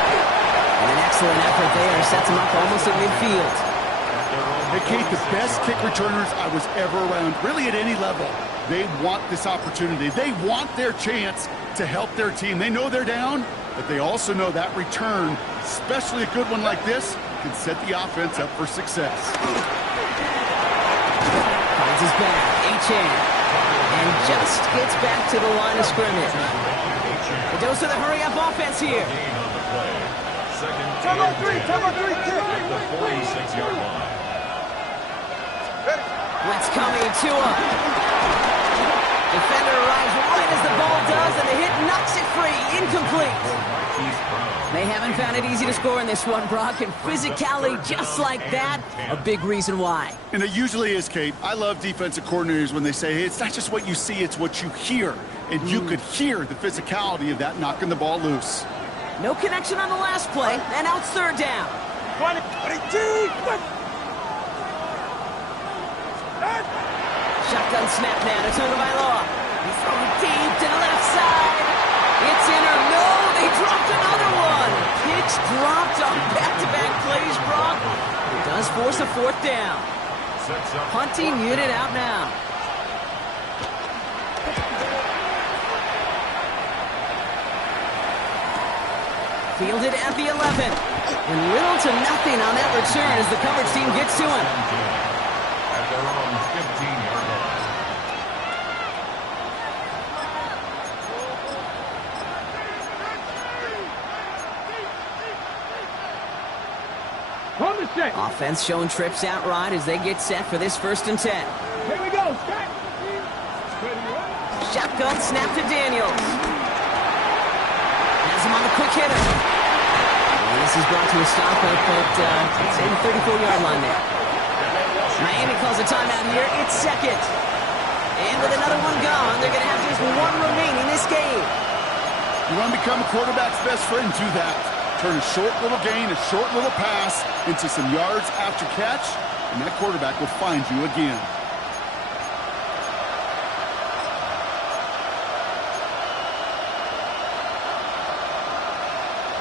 And an excellent effort there sets him up almost at midfield. Hey, Kate, the best kick returners I was ever around, really at any level, they want this opportunity. They want their chance to help their team. They know they're down, but they also know that return, especially a good one like this, can set the offense up for success. Finds his back, Achane, and just gets back to the line of scrimmage. A dose of the hurry-up offense here. Time on three, kick. At the 46-yard line. Blitz coming to him. Defender arrives right as the ball does, and the hit knocks it free. Incomplete. They haven't found it easy to score in this one, Brock, and physicality just like that, a big reason why. And it usually is, Kate. I love defensive coordinators when they say, hey, it's not just what you see, it's what you hear. And you could hear the physicality of that knocking the ball loose. No connection on the last play, and out third down. 22! Shotgun snap now to Tagovailoa. He's throwing deep to the left side. It's in or no, they dropped another one. Pitch dropped on back-to-back plays, Brock. It does force a fourth down. Punting unit out now. Fielded at the 11. And little to nothing on that return as the coverage team gets to him. At their own 15-yard line. On the set. Offense showing trips out right as they get set for this 1st and 10. Here we go. Set. Shotgun snap to Daniels. Has him on the quick hitter. And this is brought to a stop at it's in the 34-yard line there. Miami calls a timeout here. It's 2nd. And with another one gone, they're going to have just one remaining this game. You want to become a quarterback's best friend, do that. Turn a short little gain, a short little pass into some yards after catch, and that quarterback will find you again.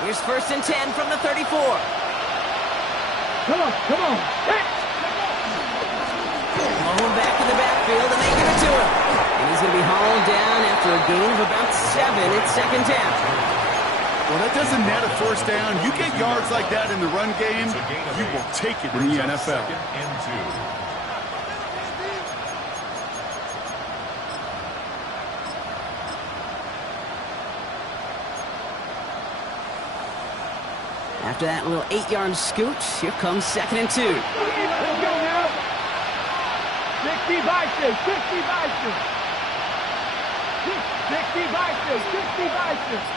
Here's 1st and 10 from the 34. Come on. Hey. Blown back in the backfield, and they give it to him. And he's going to be hauled down after a gain of about 7. It's 2nd down. Well, that doesn't net a first down. You get yards like that in the run game, you will take it in the NFL. 2nd and 2. After that little 8-yard scoot, here comes 2nd and 2. Let's go now. 60 Vikings. 60 Vikings. 60 Vikings. 60 Vikings.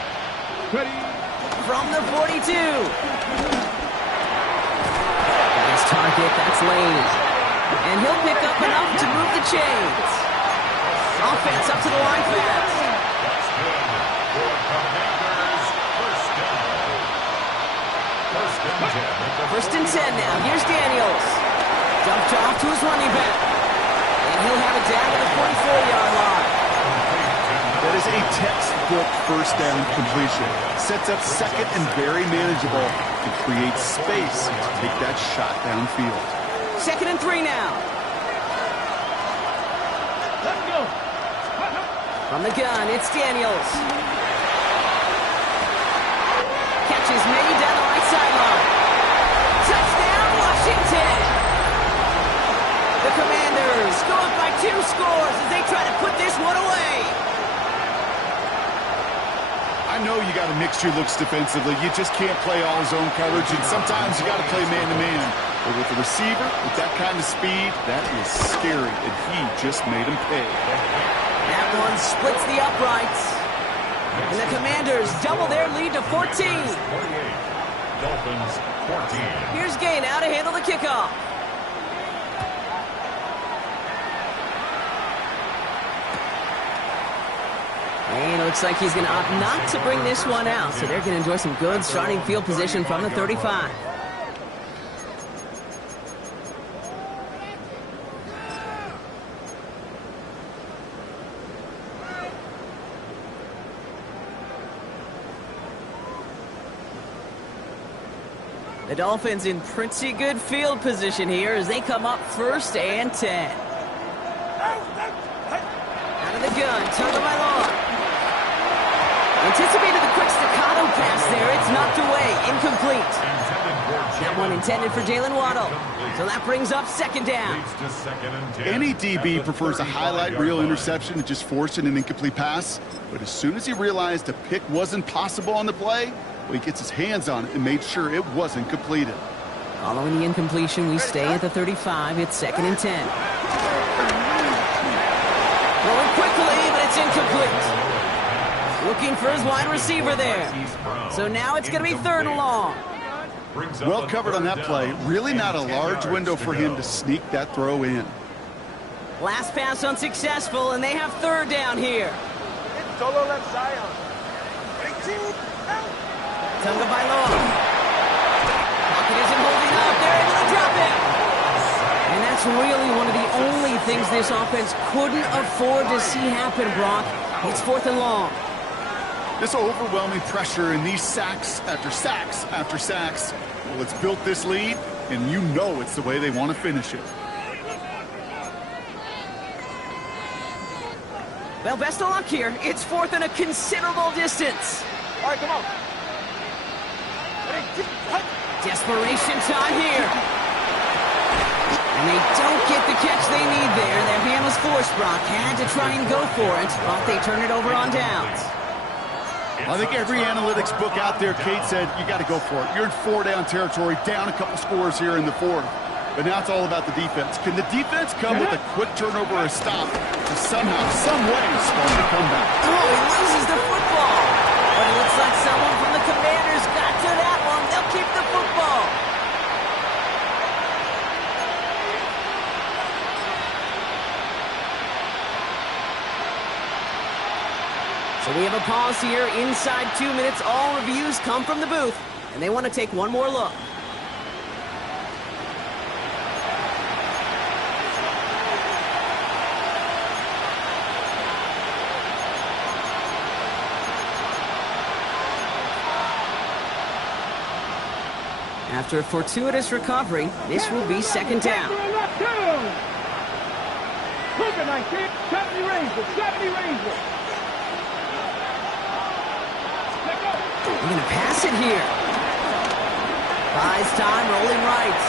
Ready. From the 42. Nice target, that's Lane. And he'll pick up enough to move the chains. Offense up to the line fast. That's good for Commanders. First and 10. 1st and 10 now. Here's Daniels. Dumped off to his running back. And he'll have it down to the 44-yard line. That is a textbook first down completion. Sets up second and very manageable and creates space to take that shot downfield. 2nd and 3 now. Let's go. From the gun, it's Daniels. Catch is made down the right sideline. Touchdown, Washington! The Commanders go up by 2 scores as they try to put this one away. I know you got to mix your looks defensively. You just can't play all zone coverage, and sometimes you got to play man-to-man. But with the receiver, with that kind of speed, that is scary, and he just made him pay. That one splits the uprights. And the Commanders double their lead to 14. 48. Dolphins 14. Here's Gay now to handle the kickoff. And it looks like he's going to opt not to bring this one out, so they're going to enjoy some good starting field position from the 35. The Dolphins in pretty good field position here as they come up 1st and 10. Out of the gun, Tagovailoa. Anticipated the quick staccato pass there. It's knocked away. Incomplete. That one intended for Jalen Waddle. So that brings up 2nd down. Any DB prefers a highlight reel interception to just forcing an incomplete pass. But as soon as he realized a pick wasn't possible on the play, well, he gets his hands on it and made sure it wasn't completed. Following the incompletion, we stay at the 35. It's 2nd and 10. Rolling quickly, but it's incomplete. Looking for his wide receiver there. So now it's going to be 3rd and long. Well covered on that play. Really not a large window for him to sneak that throw in. Last pass unsuccessful, and they have 3rd down here. Solo left side. 18. Tagovailoa. Pocket isn't holding up. They're able to drop it. And that's really one of the only things this offense couldn't afford to see happen, Brock. It's 4th and long. This overwhelming pressure and these sacks after sacks after sacks, well, it's built this lead, and you know it's the way they want to finish it. Well, best of luck here. It's 4th and a considerable distance. All right, come on. Desperation time here. And they don't get the catch they need there. Their hand was forced, Brock. Had to try and go for it, but they turn it over on downs. I think every analytics book out there, Kate, said you got to go for it. You're in 4-down territory, down a couple scores here in the 4th. But now it's all about the defense. Can the defense come with a quick turnover or a stop to somehow, some way, spark a comeback? Oh, he loses the football. But it looks like someone from the Commanders got to that one. They'll keep the football. So we have a pause here inside 2 minutes. All reviews come from the booth, and they want to take one more look. After a fortuitous recovery, this will be 2nd down. Look at 19. 70 Rangers. 70 Rangers. We're going to pass it here. Buys time, rolling right.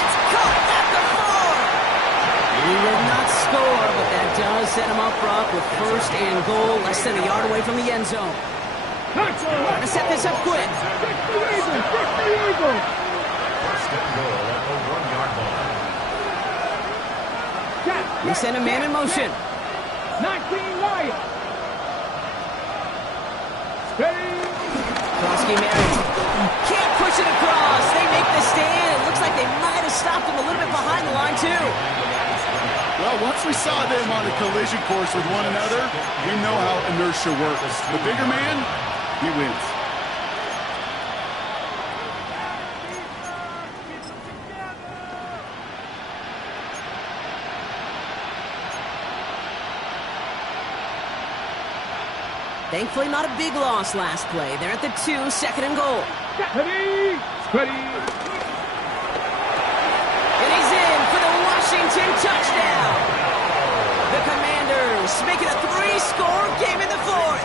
It's caught at the 4. He did not score, but that does set him up, Brock, with 1st and goal, less than a yard away from the end zone. Trying to set this up quick. 60 Eagles. 60 Eagles. 1st and goal at the 1-yard line. We send a man in motion. 19 Lions. Krosky Merritt can't push it across. They make the stand. It looks like they might have stopped him a little bit behind the line, too. Well, once we saw them on a collision course with one another, we know how inertia works. The bigger man, he wins. Thankfully, not a big loss last play. They're at the 2, second and goal. Ready, ready. And he's in for the Washington touchdown. The Commanders make it a 3-score game in the fourth.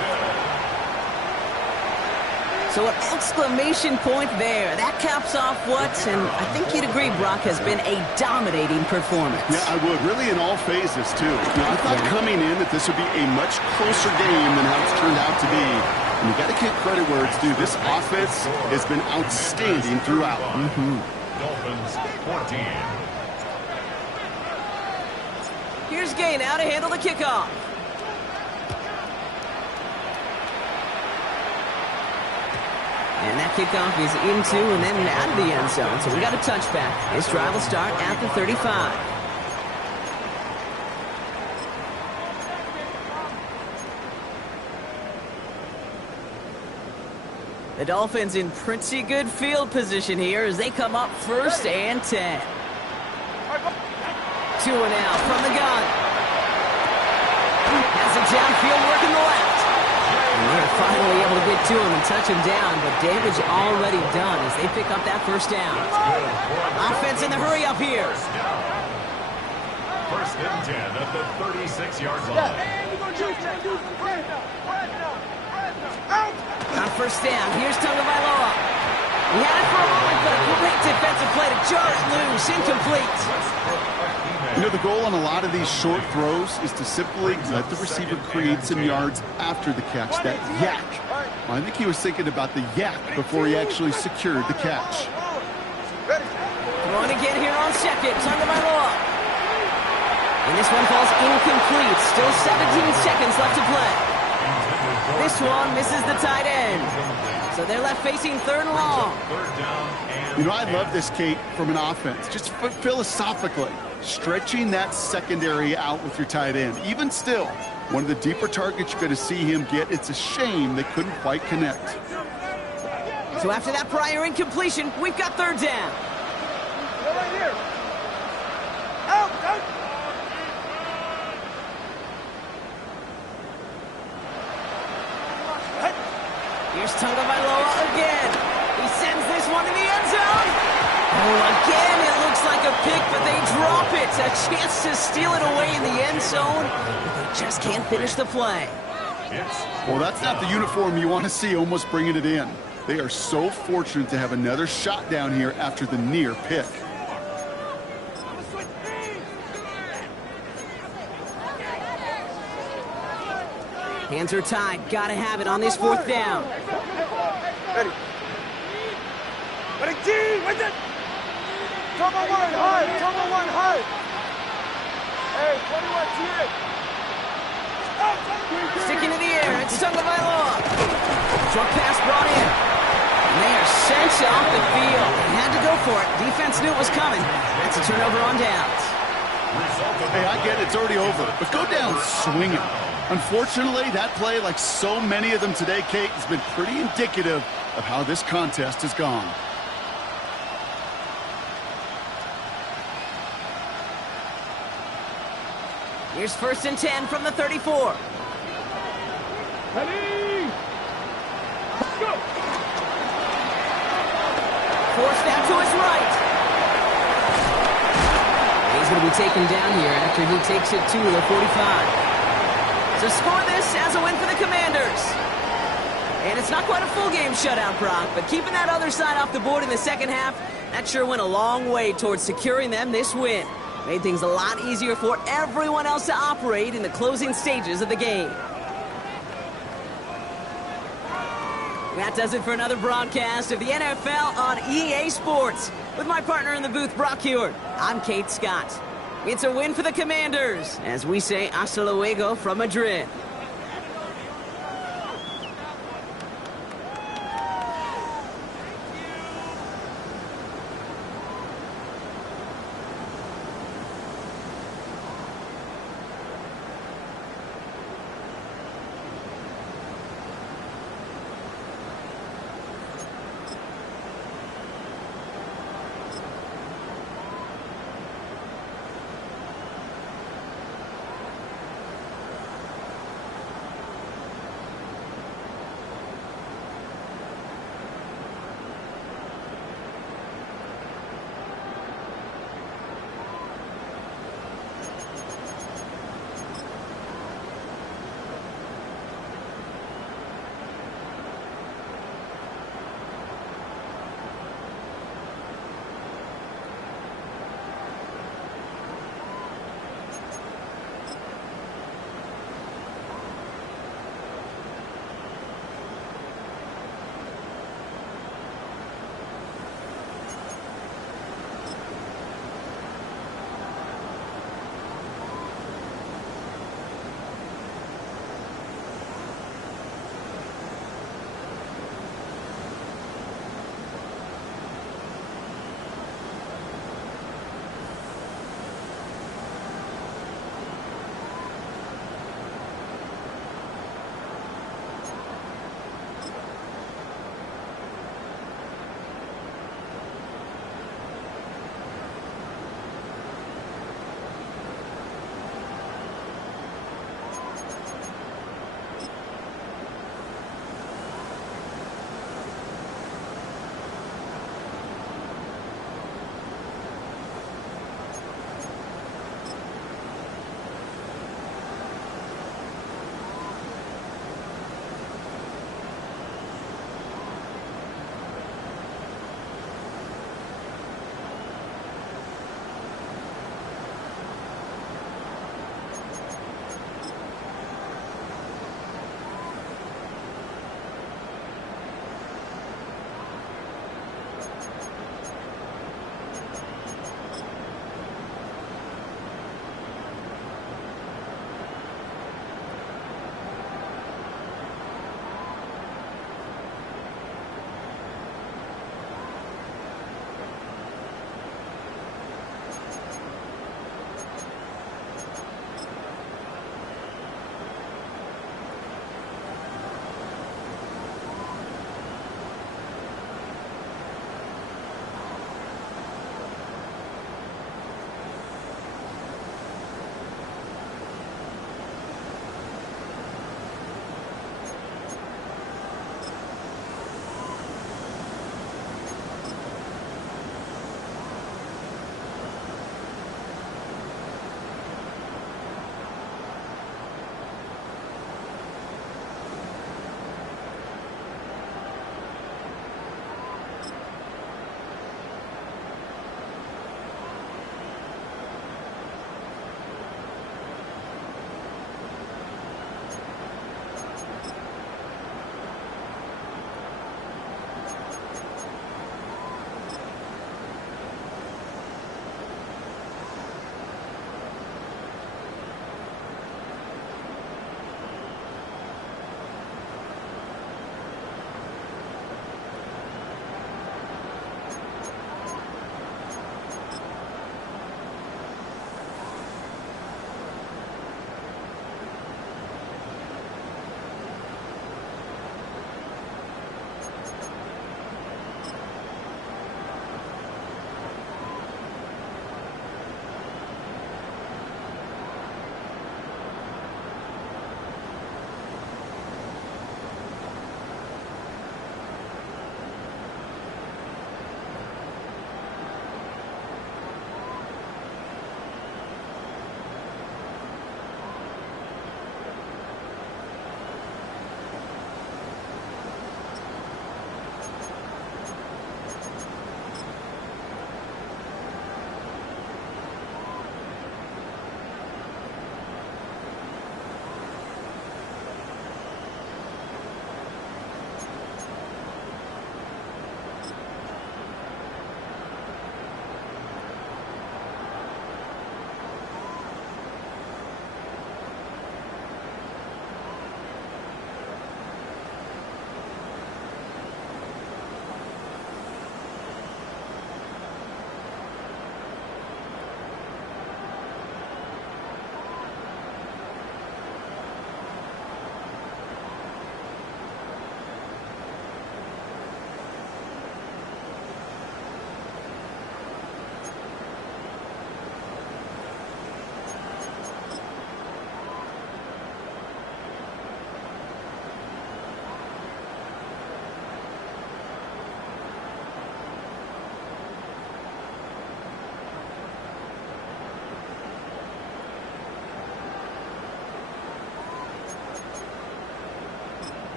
So an exclamation point there. That caps off what, and I think you'd agree, Brock, has been a dominating performance. Yeah, I would. Really in all phases, too. Now, I thought coming in that this would be a much closer game than how it's turned out to be. And you got to give credit where it's due. This offense has been outstanding throughout. Dolphins 14. Here's Gay now to handle the kickoff. And that kickoff is into and then out of the end zone. So we got a touchback. This drive will start at the 35. The Dolphins in pretty good field position here as they come up 1st and 10. 2 and out from the gun. Has it downfield working the left. And they're finally able to get to him and touch him down, but damage already done as they pick up that 1st down. Offense in the hurry up here. 1st and 10 at the 36-yard line. On 1st down, here's Tagovailoa. He had it for a moment, but a great defensive play to jar it loose. Incomplete. You know, the goal on a lot of these short throws is to simply let the receiver create some yards after the catch, that yak. Well, I think he was thinking about the yak before he actually secured the catch. Throwing again here on 2nd, Tagovailoa. And this one falls incomplete. Still 17 seconds left to play. This one misses the tight end. So they're left facing 3rd and long. You know, I love this, Kate, from an offense. Just philosophically, stretching that secondary out with your tight end. Even still, one of the deeper targets you're going to see him get. It's a shame they couldn't quite connect. So after that prior incompletion, we've got 3rd down. Right here. Out, out. Here's Tagovailoa again. He sends this one to the end zone. Oh, again, it looks like a pick, but they drop it. A chance to steal it away in the end zone, but they just can't finish the play. Well, that's not the uniform you want to see almost bringing it in. They are so fortunate to have another shot down here after the near pick. Hands are tied. Gotta have it on this 4th down. Ready. Ready, G, with it. Turbo 1, high. Turbo 1, high. Hey, 21, G. Sticking to the air. It's Tagovailoa. Short pass brought in. And they are sent off the field. They had to go for it. Defense knew it was coming. That's a turnover on downs. Hey, I get it. It's already over. But go down swinging. Unfortunately, that play, like so many of them today, Kate, has been pretty indicative of how this contest has gone. Here's 1st and 10 from the 34. Ready, go. Forced out to his right. He's going to be taken down here after he takes it to the 45. To score this as a win for the Commanders. And it's not quite a full game shutout, Brock, but keeping that other side off the board in the 2nd half, that sure went a long way towards securing them this win. Made things a lot easier for everyone else to operate in the closing stages of the game. That does it for another broadcast of the NFL on EA Sports. With my partner in the booth, Brock Hewitt, I'm Kate Scott. It's a win for the Commanders, as we say hasta luego from Madrid.